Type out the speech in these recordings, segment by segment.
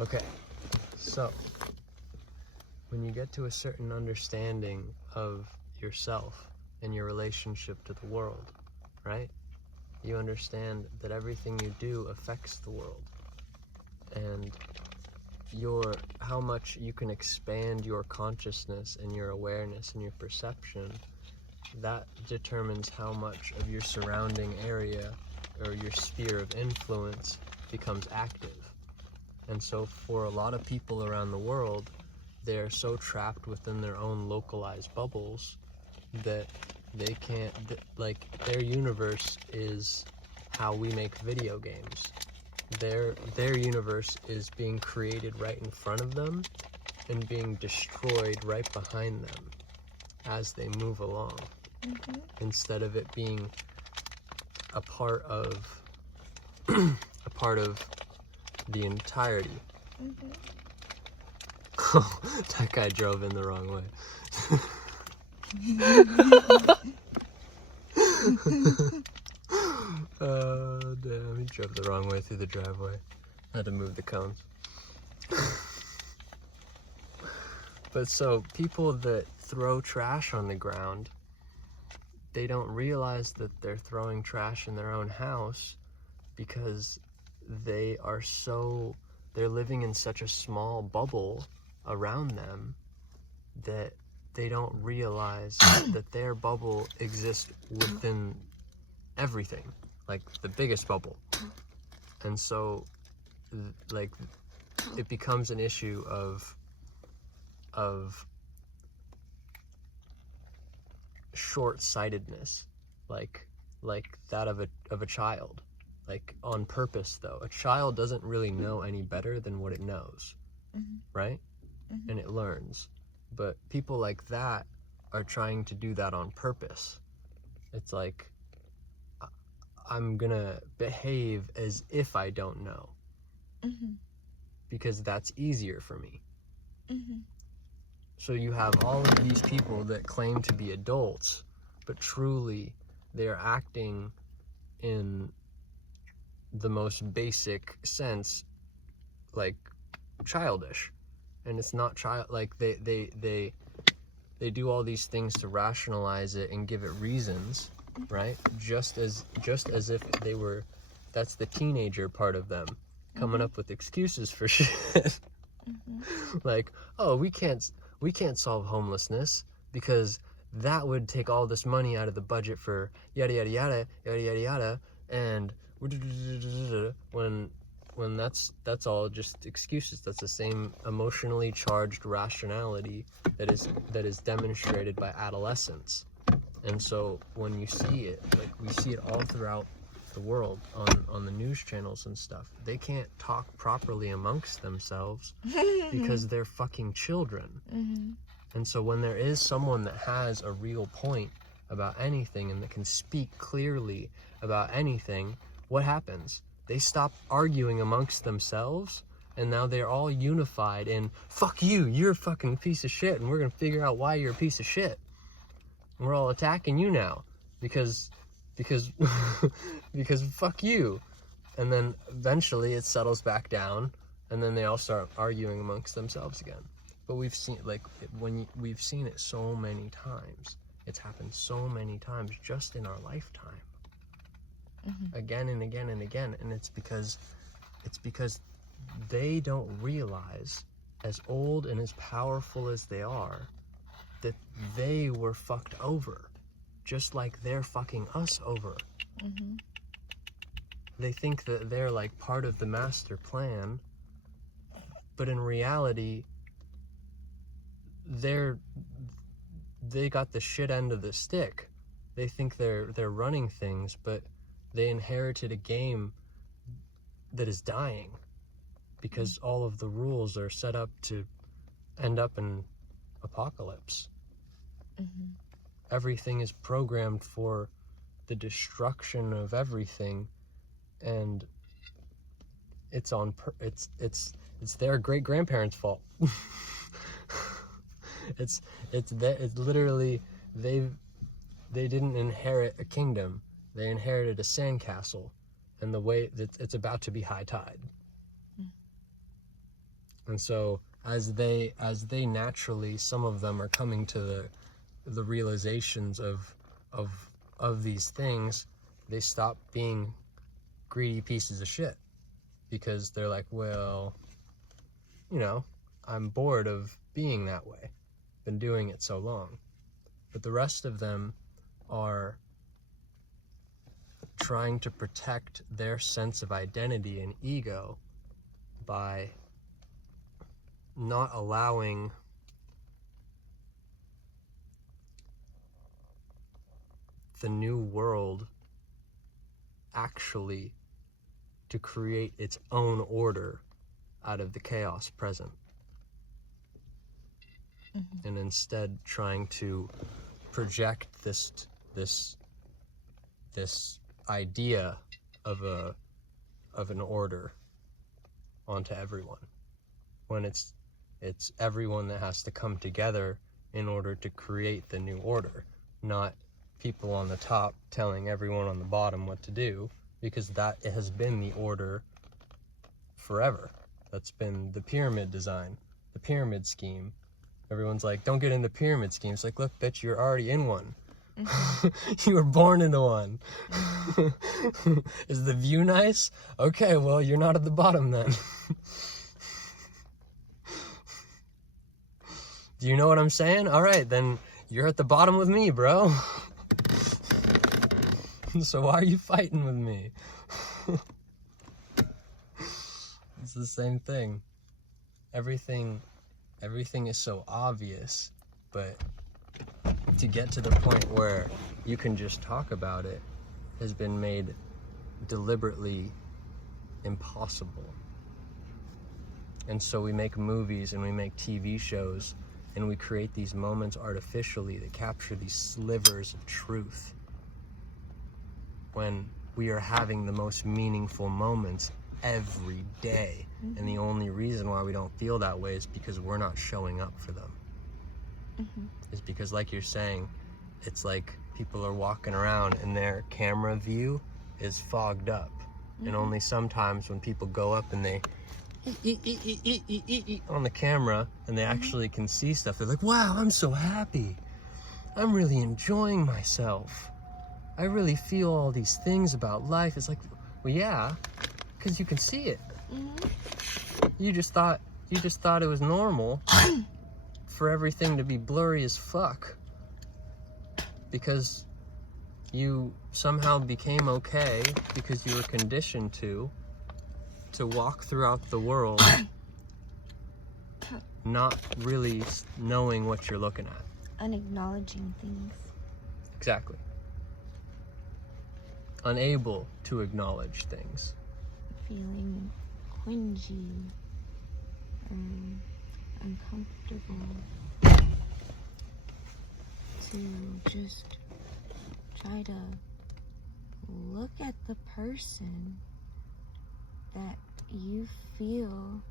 Okay, so when you get to a certain understanding of yourself and your relationship to the world, right? You understand that everything you do affects the world, and how much you can expand your consciousness and your awareness and your perception, that determines how much of your surrounding area or your sphere of influence becomes active. And so for a lot of people around the world, they're so trapped within their own localized bubbles that they can't, like, their universe is how we make video games. Their universe is being created right in front of them and being destroyed right behind them as they move along, instead of it being a part of the entirety. That guy drove in the wrong way. Damn, he drove the wrong way through the driveway. Had to move the cones. But so, people that throw trash on the ground, they don't realize that they're throwing trash in their own house because they're living in such a small bubble around them that they don't realize that their bubble exists within everything, like the biggest bubble. And so, like, it becomes an issue of short-sightedness, like that of a child. Like, on purpose, though. A child doesn't really know any better than what it knows, right? And it learns. But people like that are trying to do that on purpose. It's like, I'm gonna behave as if I don't know, because that's easier for me. So you have all of these people that claim to be adults, but truly they're acting in the most basic sense like childish. And it's not like they do all these things to rationalize it and give it reasons, right? Just as if they were, that's the teenager part of them coming up with excuses for shit. Like, oh, we can't solve homelessness because that would take all this money out of the budget for yada yada yada yada yada yada, and when that's all just excuses. That's the same emotionally charged rationality that is demonstrated by adolescents. And so when you see it, like we see it all throughout the world on the news channels and stuff, they can't talk properly amongst themselves because they're fucking children. And so when there is someone that has a real point about anything and that can speak clearly about anything, what happens? They stop arguing amongst themselves, and now they're all unified in, fuck you, you're a fucking piece of shit, and we're gonna figure out why you're a piece of shit. And we're all attacking you now because fuck you. And then eventually it settles back down, and then they all start arguing amongst themselves again. But we've seen, like, we've seen it so many times. It's happened so many times just in our lifetime. Again and again and again. And it's because they don't realize, as old and as powerful as they are, that they were fucked over, just like they're fucking us over. They think that they're like part of the master plan, but in reality, they got the shit end of the stick. They think they're running things, but they inherited a game that is dying because all of the rules are set up to end up in apocalypse. Everything is programmed for the destruction of everything, and it's their great grandparents' fault. It's literally, they didn't inherit a kingdom. They inherited a sandcastle, and the way that it's about to be high tide. And so as they naturally, some of them are coming to the realizations of these things, they stop being greedy pieces of shit, because they're like, well, I'm bored of being that way. Been doing it so long. But the rest of them are trying to protect their sense of identity and ego by not allowing the new world actually to create its own order out of the chaos present. Mm-hmm. And instead trying to project this idea of an order onto everyone, when it's everyone that has to come together in order to create the new order, not people on the top telling everyone on the bottom what to do, because that has been the order forever. That's been the pyramid design, the pyramid scheme. Everyone's like, don't get into pyramid schemes. Like, look, bitch, you're already in one. Mm-hmm. You were born into one. Mm-hmm. Is the view nice? Okay, well, you're not at the bottom then. Do you know what I'm saying? All right, then you're at the bottom with me, bro. So why are you fighting with me? It's the same thing. Everything is so obvious, but to get to the point where you can just talk about it has been made deliberately impossible. And so we make movies and we make TV shows and we create these moments artificially that capture these slivers of truth, when we are having the most meaningful moments every day. Mm-hmm. And the only reason why we don't feel that way is because we're not showing up for them. Mm-hmm. It's because, like you're saying, it's like people are walking around and their camera view is fogged up. Mm-hmm. And only sometimes when people go up and they on the camera and they actually can see stuff, they're like, wow, I'm so happy. I'm really enjoying myself. I really feel all these things about life. It's like, well, yeah, because you can see it. Mm-hmm. You just thought it was normal for everything to be blurry as fuck, because you somehow became okay because you were conditioned to walk throughout the world not really knowing what you're looking at. Unacknowledging things. Exactly. Unable to acknowledge things. Feeling cringy or uncomfortable. To just try to look at the person that you feel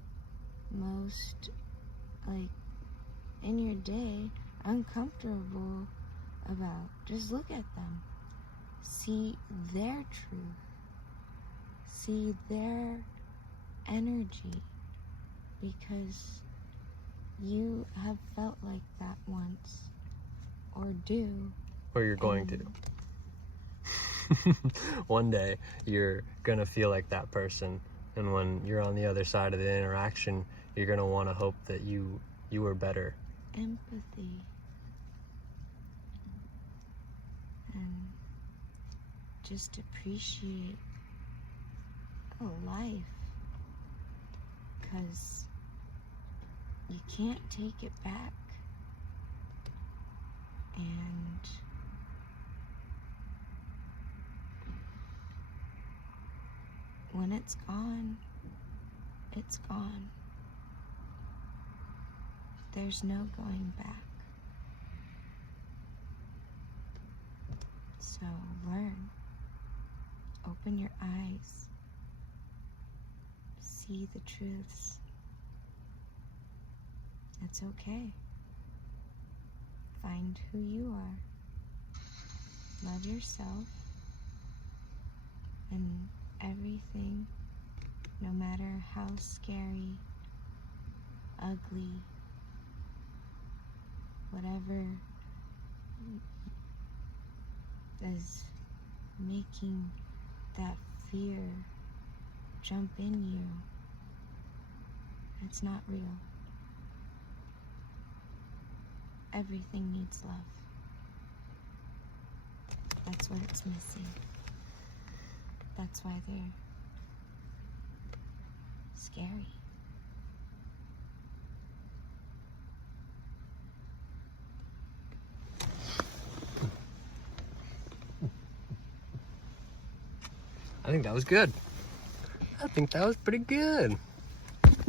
most like in your day uncomfortable about. Just look at them. See their truth. See their energy, because you have felt like that once, or do. Or you're going to. One day you're gonna feel like that person, and when you're on the other side of the interaction, you're gonna want to hope that you were better. Empathy. And just appreciate life, because you can't take it back. And when it's gone, it's gone. There's no going back. So learn. Open your eyes. See the truths. It's okay. Find who you are. Love yourself. And everything, no matter how scary ugly, whatever is making that fear jump in you, it's not real. Everything needs love. That's what it's missing. That's why they're scary. I think that was good. I think that was pretty good.